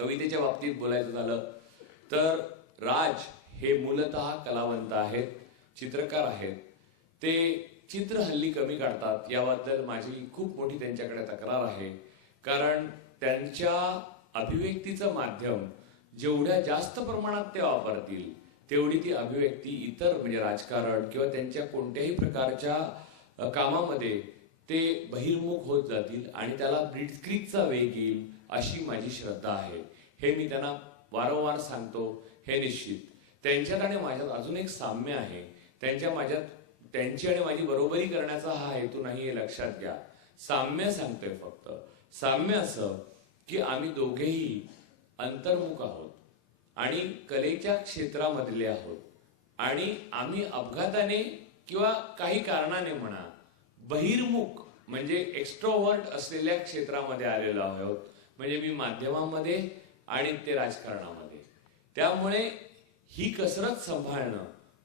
कवितेच्या बाबतीत बोलायचं झालं तर राज हे मूलतः कलावंत आहेत, चित्रकार आहेत. ते चित्र हल्ली कमी काढतात, याबद्दल माझी खूप मोठी त्यांच्याकडे तक्रार आहे. कारण त्यांच्या अभिव्यक्तीचं माध्यम जेवढ्या जास्त प्रमाणात ते वापरतील तेवढी ती अभिव्यक्ती इतर म्हणजे राजकारण किंवा त्यांच्या कोणत्याही प्रकारच्या कामामध्ये ते बहिर्मुख होत जातील आणि त्याला ब्लिट्झक्रीगचा वेग येईल अशी माझी श्रद्धा आहे. हे मी त्यांना वारंवार सांगतो. हे निश्चित त्यांच्यात आणि माझ्यात अजून एक साम्य आहे. त्यांची आणि माझी बरोबरी करण्याचा हा हेतू नाही हे लक्षात घ्या. साम्य सांगतोय फक्त. साम्य असं की आम्ही दोघेही अंतर्मुख आहोत आणि कलेच्या क्षेत्रामधले आहोत आणि आम्ही अपघाताने किंवा काही कारणाने म्हणा बहिर्मुख म्हणजे एक्स्ट्रोव्हर्ट असलेल्या क्षेत्रामध्ये आलेलो आहोत. म्हणजे मी माध्यमामध्ये आणि ते राजकारणामध्ये. त्यामुळे ही कसरत सांभाळणं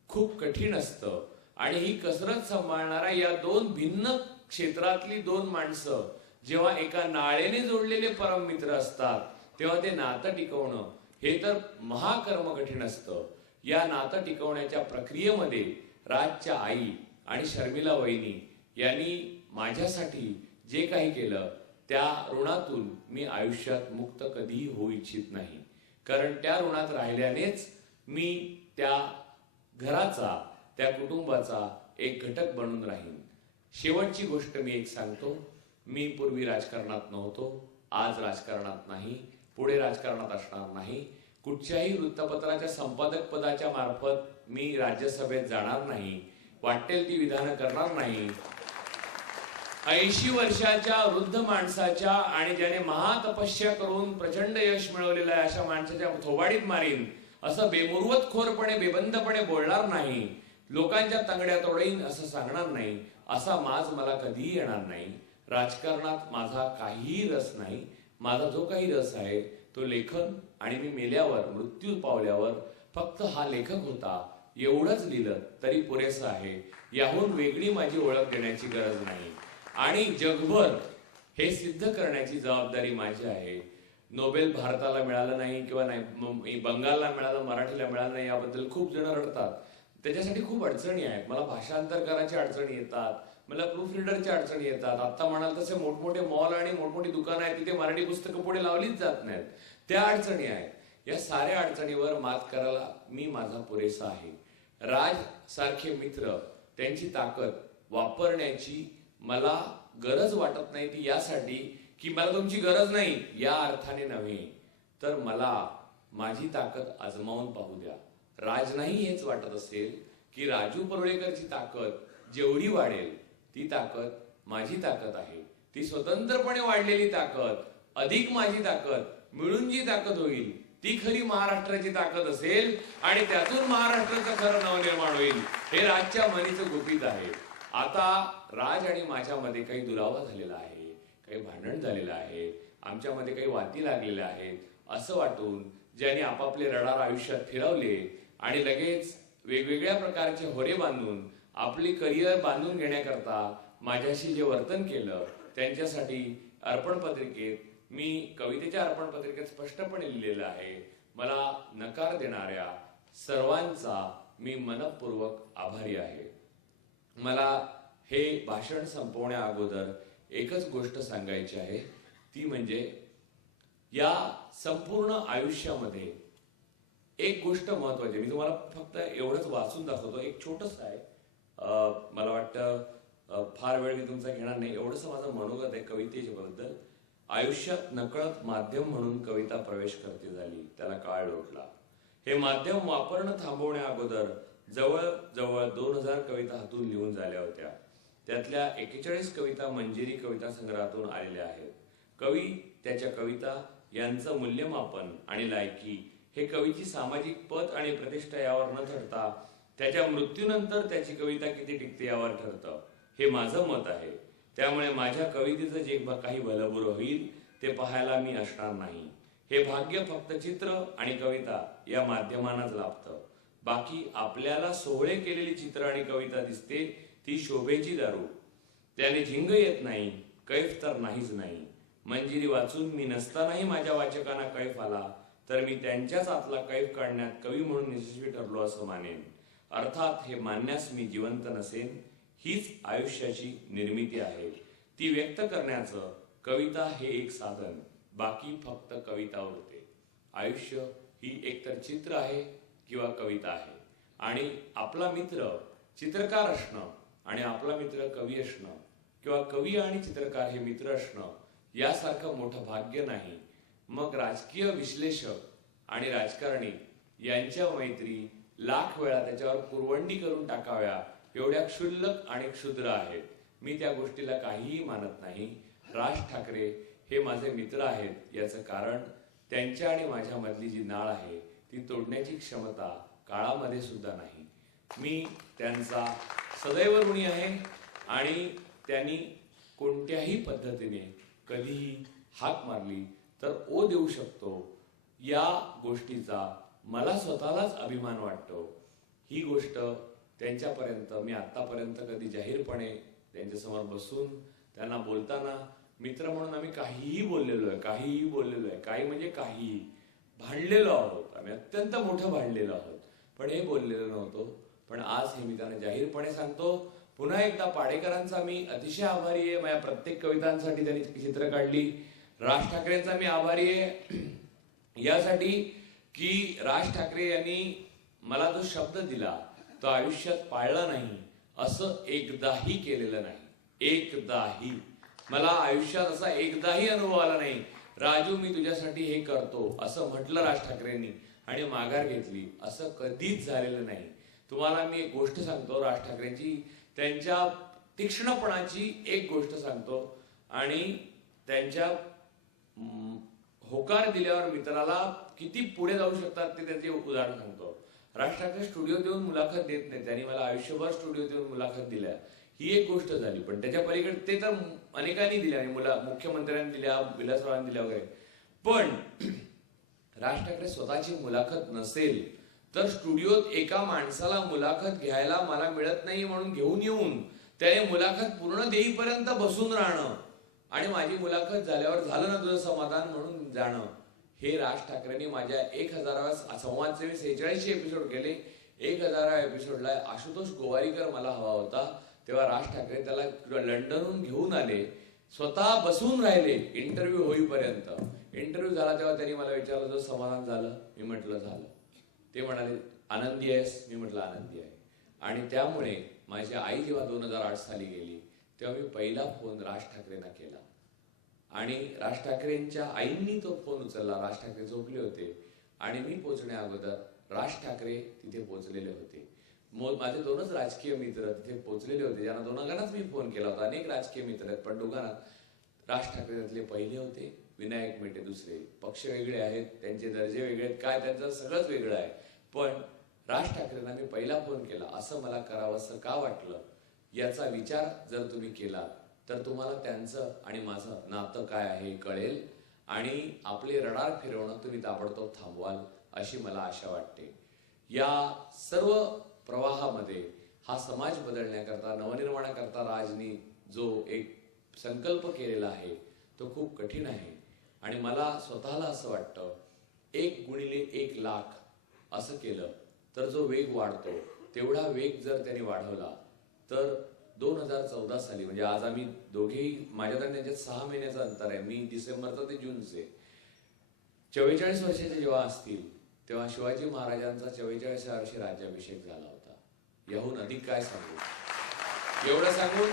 खूप कठीण असतं आणि ही कसरत सांभाळणारा या दोन भिन्न क्षेत्रातली दोन माणसं जेव्हा एका नाळेने जोडलेले परम मित्र असतात तेव्हा ते नातं टिकवणं हे तर महाकर्म कठीण असतं. या नातं टिकवण्याच्या प्रक्रियेमध्ये राजच्या आई आणि शर्मिला वहिनी यांनी माझ्यासाठी जे काही केलं त्या ऋणातून मी आयुष्यात मुक्त कधीही होऊ इच्छित नाही. कारण त्या ऋणात राहिल्यानेच मी त्या घराचा त्या कुटुंबाचा एक घटक बनून राहीन. शेवटची गोष्ट मी एक सांगतो. मी पूर्वी राजकारणात नव्हतो, आज राजकारणात नाही, पुढे राजकारणात असणार नाही. कुठच्याही वृत्तपत्राच्या संपादक पदाच्या मार्फत मी राज्यसभेत जाणार नाही, वाटेल ती विधानं करणार नाही. 80 वर्षाच्या वृद्ध माणसाच्या आणि ज्याने महातपस्या करून प्रचंड यश मिळवलेलं आहे अशा माणसाच्या थोबाडीत मारीन असं बेमुरवत खोरपणे बेबंदपणे बोलणार नाही. लोकांच्या तंगड्या तोडीन असं सांगणार नाही. असा माज मला कधीही येणार नाही. राजकारणात माझा काहीही रस नाही. माझा जो काही रस आहे तो लेखन आणि मी मेल्यावर मृत्यू पावल्यावर फक्त हा लेखक होता एवढंच लिहिलं तरी पुरेसं आहे. याहून वेगळी माझी ओळख देण्याची गरज नाही. आणि जगभर हे सिद्ध करण्याची जबाबदारी माझी आहे. नोबेल भारताला मिळालं नाही किंवा नाही बंगालला मिळालं, मराठीला मिळालं नाही याबद्दल खूप जण रडतात. त्याच्यासाठी खूप अडचणी आहेत. मला भाषांतर करायची अडचणी येतात, मला प्रूफ रिडरच्या अडचणी येतात. आता म्हणाल तसे मोठमोठे मॉल आणि मोठमोठी दुकानं आहेत तिथे मराठी पुस्तकं पुढे लावलीच जात नाहीत, त्या अडचणी आहेत. या साऱ्या अडचणीवर मात करायला मी माझा पुरेसा आहे. राज सारखे मित्र त्यांची ताकद वापरण्याची मला गरज वाटत नाही. ती यासाठी की मला तुमची गरज नाही या अर्थाने नव्हे, तर मला माझी ताकद आजमावून पाहू द्या. राज नाही हेच वाटत असेल की राजू परुळेकरची ताकद जेवढी वाढेल ती ताकद माझी ताकद आहे, ती स्वतंत्रपणे वाढलेली ताकद अधिक माझी ताकद मिळून जी ताकद होईल ती खरी महाराष्ट्राची ताकद असेल आणि त्यातून महाराष्ट्राचं खरं नवनिर्माण होईल. हे राजच्या मनीचं गुपित आहे. आता राज आणि माझ्यामध्ये काही दुरावा झालेला आहे, काही भांडण झालेलं आहे, आमच्यामध्ये काही वाती लागलेल्या आहेत असं वाटून ज्यांनी आपापले रडार आयुष्यात फिरवले आणि लगेच वेगवेगळ्या प्रकारचे होरे बांधून आपली करिअर बांधून घेण्याकरता माझ्याशी जे वर्तन केलं त्यांच्यासाठी अर्पण पत्रिकेत मी कवितेच्या अर्पण पत्रिकेत स्पष्टपणे लिहिलेलं आहे. मला नकार देणाऱ्या सर्वांचा मी मनपूर्वक आभारी आहे. मला हे भाषण संपवण्या अगोदर एकच गोष्ट सांगायची आहे, ती म्हणजे या संपूर्ण आयुष्यामध्ये एक गोष्ट महत्वाची. मी तुम्हाला फक्त एवढंच वाचून दाखवतो. एक छोटस आहे, मला वाटतं फार वेळ मी तुमचा घेणार नाही. एवढंच माझं मनोगत आहे कवितेच्या बद्दल. आयुष्यात नकळत माध्यम म्हणून कविता प्रवेश करते झाली, त्याला काळ लोटला. हे माध्यम वापरणं थांबवण्या अगोदर जवळ 2000 कविता हातून लिहून झाल्या होत्या. त्यातल्या 41 कविता मंजिरी कविता संग्रहातून आलेल्या आहेत. कवी, त्याच्या कविता यांचं मूल्यमापन आणि लायकी हे कवीची सामाजिक पत आणि प्रतिष्ठा यावर न ठरता त्याच्या मृत्यूनंतर त्याची कविता किती टिकते यावर ठरतं. हे माझं मत आहे. त्यामुळे माझ्या कवितेचं जे काही भलबुरं होईल ते पाहायला मी असणार नाही. हे भाग्य फक्त चित्र आणि कविता या माध्यमांनाच लाभतं. बाकी आपल्याला सोहळे केलेली चित्र आणि कविता दिसते ती शोभेची दारू. त्याने झिंग येत नाही, कैफ तर नाहीच नाही. मंजिरी वाचून मी नसतानाही माझ्या वाचकांना कैफ आला, तर मी त्यांच्याच आतला कैफ काढण्यात कवी म्हणून यशस्वी ठरलो असं मानेन. अर्थात हे मानण्यास मी जिवंत नसेन. हीच आयुष्याची निर्मिती आहे. ती व्यक्त करण्याचं कविता हे एक साधन, बाकी फक्त कविता उरते. आयुष्य ही एकतर चित्र आहे किंवा कविता आहे. आणि आपला मित्र चित्रकार असणं आणि आपला मित्र कवी असणं किंवा कवी आणि चित्रकार हे मित्र असणं यासारखं मोठं भाग्य नाही. मग राजकीय विश्लेषक आणि राजकारणी यांच्या मैत्री लाख वेळा त्याच्यावर कुरवंडी करून टाकाव्या एवढ्या क्षुल्लक आणि क्षुद्र आहेत. मी त्या गोष्टीला काहीही मानत नाही. राज ठाकरे हे माझे मित्र आहेत याचं कारण त्यांच्या आणि माझ्यामधली जी नाळ आहे ती तोडण्याची क्षमता काळामध्ये सुद्धा नाही. मी त्यांचा सदैव ऋणी आहे आणि त्यांनी कोणत्याही पद्धतीने कधीही हाक मारली तर ओ देऊ शकतो या गोष्टीचा मला स्वतःलाच अभिमान वाटतो. ही गोष्ट त्यांच्यापर्यंत मी आतापर्यंत कधी जाहीरपणे त्यांच्यासमोर बसून त्यांना बोलताना मित्र म्हणून आम्ही काहीही बोललेलो आहे, काही म्हणजे काहीही भांडलेलो आहोत, आम्ही अत्यंत मोठं भांडलेलो आहोत, पण हे बोललेलो नव्हतो. पण आज हे मी त्यांना जाहीरपणे सांगतो. पुन्हा एकदा पाडेकरांचा मी अतिशय आभारी आहे. माझ्या प्रत्येक कवितांसाठी त्यांनी चित्र काढली. राज ठाकरेंचा मी आभारी आहे यासाठी की राज ठाकरे यांनी मला जो शब्द दिला तो आयुष्यात पाळला नाही असं एकदाही केलेलं नाही. एकदाही मला आयुष्यात असा एकदाही अनुभव आला नाही, राजू मी तुझ्यासाठी हे करतो असं म्हटलं राज ठाकरेंनी आणि माघार घेतली, असं कधीच झालेलं नाही. तुम्हाला मी एक गोष्ट सांगतो राज ठाकरेंची, त्यांच्या तीक्ष्णपणाची एक गोष्ट सांगतो आणि त्यांच्या होकार दिल्यावर मित्राला किती पुढे जाऊ शकतात ते त्याचे उदाहरण सांगतो. राज ठाकरे स्टुडिओ देऊन मुलाखत देत नाही, त्यांनी मला आयुष्यभर स्टुडिओ देऊन मुलाखत दिल्या, ही एक गोष्ट झाली. पण त्याच्या पलीकडे ते तर अनेकांनी दिल्या, मुख्यमंत्र्यांनी दिल्या, विलासरावांनी दिल्या वगैरे. पण राज ठाकरे स्वतःची मुलाखत नसेल तर स्टुडिओत एका माणसाला मुलाखत घ्यायला मला मिळत नाही म्हणून घेऊन येऊन त्याने मुलाखत पूर्ण देईपर्यंत बसून राहणं आणि माझी मुलाखत झाल्यावर झालं ना तुझं समाधान म्हणून जाणं, हे राज ठाकरेंनी माझ्या 1000व्या संवादचे मी 46 एपिसोड केले. 1000व्या एपिसोडला आशुतोष गोवारीकर मला हवा होता, तेव्हा राज ठाकरे त्याला लंडनहून घेऊन आले, स्वतः बसून राहिले इंटरव्ह्यू होईपर्यंत. इंटरव्ह्यू झाला तेव्हा त्यांनी मला विचारलं तुझं समाधान झालं? मी म्हटलं झालं. ते म्हणाले आनंदी आहेस? मी म्हटलं आनंदी आहे. आणि त्यामुळे माझी आई जेव्हा 2008 साली गेली तेव्हा मी पहिला फोन राज ठाकरेंना केला आणि राज ठाकरेंच्या आईंनी तो फोन उचलला. राज ठाकरे झोपले होते आणि मी पोहोचण्या अगोदर राज ठाकरे तिथे पोहोचलेले होते. माझे 2च राजकीय मित्र तिथे पोहोचलेले होते, ज्यांना दोघांनाच मी फोन केला होता. अनेक राजकीय मित्र आहेत पण दोघांना राज ठाकरे त्यातले पहिले होते, विनायक मेटे दुसरे. पक्ष वेगळे आहेत, त्यांचे दर्जे वेगळे आहेत, काय त्यांचं सगळंच वेगळं आहे. पण राज ठाकरेंना मी पहिला फोन केला. असं मला करावंसं का वाटलं याचा विचार जर तुम्ही केला तर तुम्हाला त्यांचं आणि माझं नातं काय आहे कळेल आणि आपले रडार फिरवणं तुम्ही ताबडतोब थांबवाल अशी मला आशा वाटते. या सर्व प्रवाहामध्ये हा समाज बदलण्याकरता, नवनिर्माणाकरता राजनी जो एक संकल्प केलेला आहे तो खूप कठीण आहे आणि मला स्वतःला असं वाटतं 1x1,00,000 असं केलं तर जो वेग वाढतो तेवढा वेग जर त्यांनी वाढवला तर 2014 साली, म्हणजे आज आम्ही दोघेही, माझ्या तर त्यांच्यात 6 महिन्याचं अंतर आहे, मी डिसेंबरचा ते जूनचे, 44 वर्षाचे जेव्हा असतील तेव्हा शिवाजी महाराजांचा 44व्या वर्षी राज्याभिषेक झाला होता. याहून अधिक काय सांगू. एवढं सांगून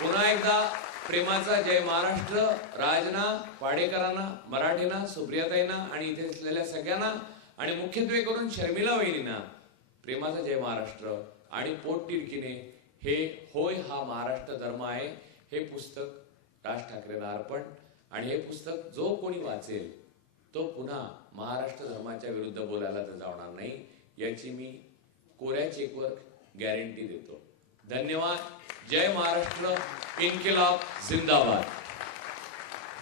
पुन्हा एकदा प्रेमाचा जय महाराष्ट्र राजना, पाडेकरांना, मराठीना, सुप्रियाताईंना आणि इथे असलेल्या सगळ्यांना आणि मुख्यत्वे करून शर्मिला वहिनींना प्रेमाचा जय महाराष्ट्र. आणि पोटतिडकीने हे होय हा महाराष्ट्र धर्म आहे हे पुस्तक राज ठाकरेंना अर्पण. आणि हे पुस्तक जो कोणी वाचेल तो पुन्हा महाराष्ट्र धर्माच्या विरुद्ध बोलायला तर जाणार नाही याची मी कोऱ्या चेकवर गॅरंटी देतो. धन्यवाद. जय महाराष्ट्र. इन्किलाब जिंदाबाद.